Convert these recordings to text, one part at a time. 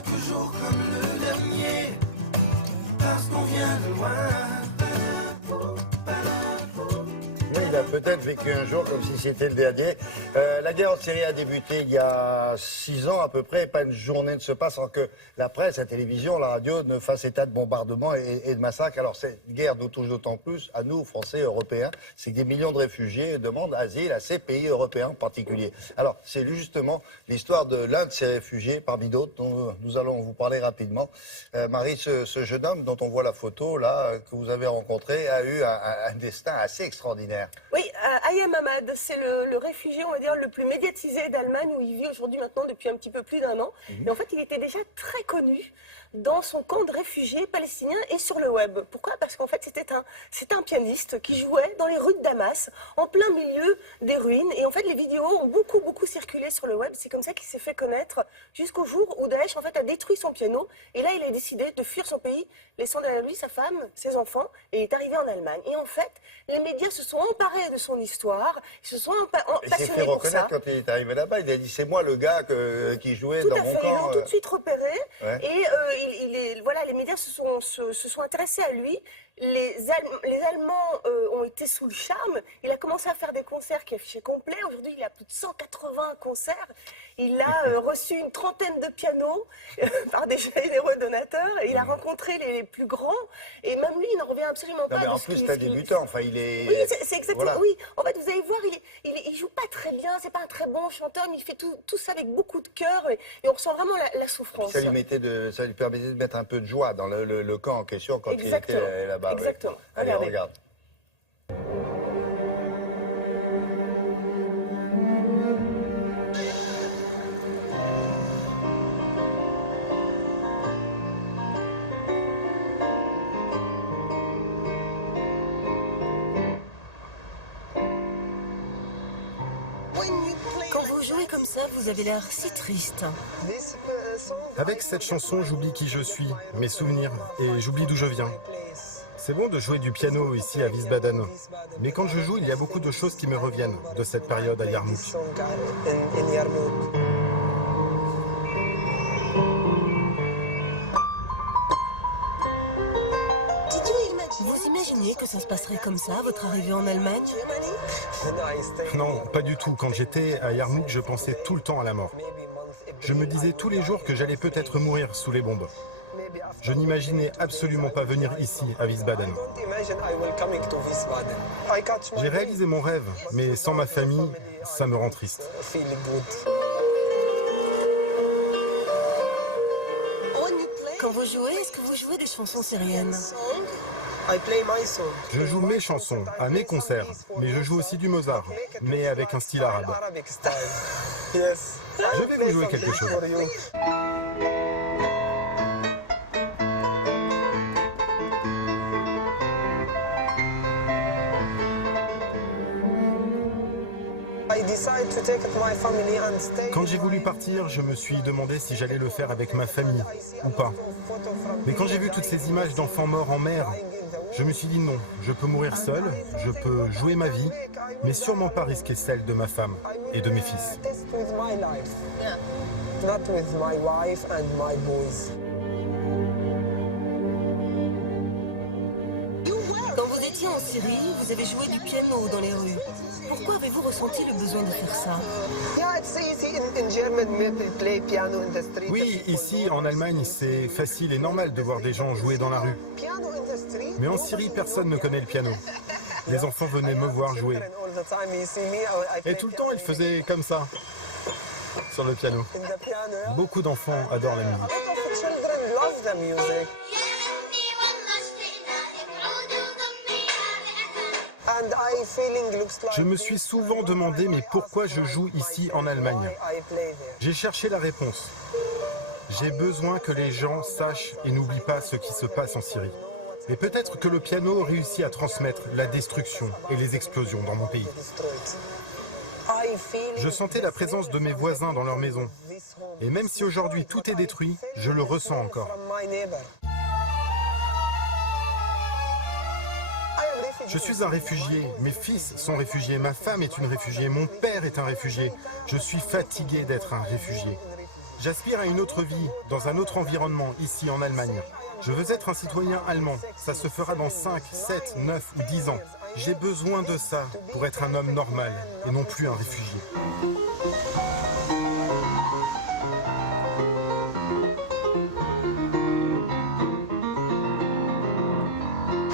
chaque jour comme le dernier, parce qu'on vient de loin. Oui, il a peut-être vécu un jour comme si c'était le dernier. La guerre en Syrie a débuté il y a 6 ans à peu près. Pas une journée ne se passe sans que la presse, la télévision, la radio ne fassent état de bombardements et de massacres. Alors cette guerre nous touche d'autant plus à nous, Français, Européens. C'est que des millions de réfugiés demandent asile à ces pays européens en particulier. Alors c'est justement l'histoire de l'un de ces réfugiés parmi d'autres dont nous allons vous parler rapidement. Marie, ce jeune homme dont on voit la photo là, que vous avez rencontré, a eu un destin assez extraordinaire. Oui, Ayem Hamad, c'est le réfugié, on va dire, le plus médiatisé d'Allemagne, où il vit aujourd'hui maintenant depuis un petit peu plus d'un an. Et en fait, il était déjà très connu dans son camp de réfugiés palestiniens et sur le web. Pourquoi? Parce qu'en fait, c'était un pianiste qui jouait dans les rues de Damas, en plein milieu des ruines. Et en fait, les vidéos ont beaucoup circulé sur le web. C'est comme ça qu'il s'est fait connaître jusqu'au jour où Daesh, en fait, a détruit son piano. Et là, il a décidé de fuir son pays, laissant derrière lui sa femme, ses enfants, et est arrivé en Allemagne. Et en fait, les médias se sont emparés de son histoire, ils se sont passionnés pour ça. Il s'est fait reconnaître quand il est arrivé là-bas. Il a dit, c'est moi le gars qui jouait dans mon camp. Tout à fait, ils l'ont tout de suite repéré. Ouais. Et voilà, les médias se sont intéressés à lui. Les Allemands ont été sous le charme. Il a commencé à faire des concerts qui affichaient complet. Aujourd'hui, il a plus de 180 concerts. Il a reçu une trentaine de pianos par des généreux donateurs. Et il a rencontré les plus grands. Et même lui, il n'en revient absolument pas. Non, mais en plus, c'est un débutant. Enfin, il est... Oui, c'est exactement. Voilà. Oui, en fait, vous allez voir, il joue pas très bien. C'est pas un très bon chanteur, mais il fait tout ça avec beaucoup de cœur. Et on ressent vraiment la souffrance. Ça lui permettait de mettre un peu de joie dans le camp en question quand il était là-bas. Exactement. Ouais. Allez, on regarde. Quand vous jouez comme ça, vous avez l'air si triste. Avec cette chanson, j'oublie qui je suis, mes souvenirs, et j'oublie d'où je viens. C'est bon de jouer du piano ici à Wiesbaden, mais quand je joue, il y a beaucoup de choses qui me reviennent de cette période à Yarmouk. Vous imaginez que ça se passerait comme ça, votre arrivée en Allemagne? Non, pas du tout. Quand j'étais à Yarmouk, je pensais tout le temps à la mort. Je me disais tous les jours que j'allais peut-être mourir sous les bombes. Je n'imaginais absolument pas venir ici, à Wiesbaden. J'ai réalisé mon rêve, mais sans ma famille, ça me rend triste. Quand vous jouez, est-ce que vous jouez des chansons syriennes? Je joue mes chansons à mes concerts, mais je joue aussi du Mozart, mais avec un style arabe. Je vais vous jouer quelque chose. Quand j'ai voulu partir, je me suis demandé si j'allais le faire avec ma famille ou pas. Mais quand j'ai vu toutes ces images d'enfants morts en mer, je me suis dit non, je peux mourir seul, je peux jouer ma vie, mais sûrement pas risquer celle de ma femme et de mes fils. Quand vous étiez en Syrie, vous avez joué du piano dans les rues. Pourquoi avez-vous ressenti le besoin de faire ça? Oui, ici en Allemagne, c'est facile et normal de voir des gens jouer dans la rue. Mais en Syrie, personne ne connaît le piano. Les enfants venaient me voir jouer. Et tout le temps, ils faisaient comme ça, sur le piano. Beaucoup d'enfants adorent la musique. Je me suis souvent demandé, mais pourquoi je joue ici en Allemagne? J'ai cherché la réponse. J'ai besoin que les gens sachent et n'oublient pas ce qui se passe en Syrie. Et peut-être que le piano réussit à transmettre la destruction et les explosions dans mon pays. Je sentais la présence de mes voisins dans leur maison. Et même si aujourd'hui tout est détruit, je le ressens encore. Je suis un réfugié, mes fils sont réfugiés, ma femme est une réfugiée, mon père est un réfugié. Je suis fatigué d'être un réfugié. J'aspire à une autre vie, dans un autre environnement, ici en Allemagne. Je veux être un citoyen allemand. Ça se fera dans 5, 7, 9 ou 10 ans. J'ai besoin de ça pour être un homme normal et non plus un réfugié.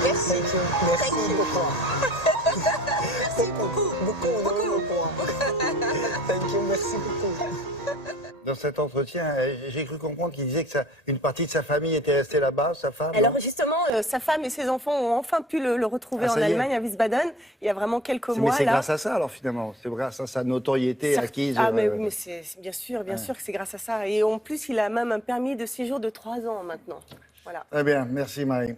Merci. Merci beaucoup. Merci beaucoup. Beaucoup. Thank you, merci beaucoup. Dans cet entretien, j'ai cru comprendre qu'il disait que une partie de sa famille était restée là-bas, sa femme. Alors non justement, sa femme et ses enfants ont enfin pu le retrouver Ah, en ça y est. Allemagne, à Wiesbaden, il y a vraiment quelques Mais mois. c'est là. grâce à ça, alors, finalement. C'est grâce à sa notoriété acquise. Ah, mais oui, mais c'est bien sûr que c'est grâce à ça. Et en plus, il a même un permis de séjour de 3 ans maintenant. Voilà. Très bien, merci Marie.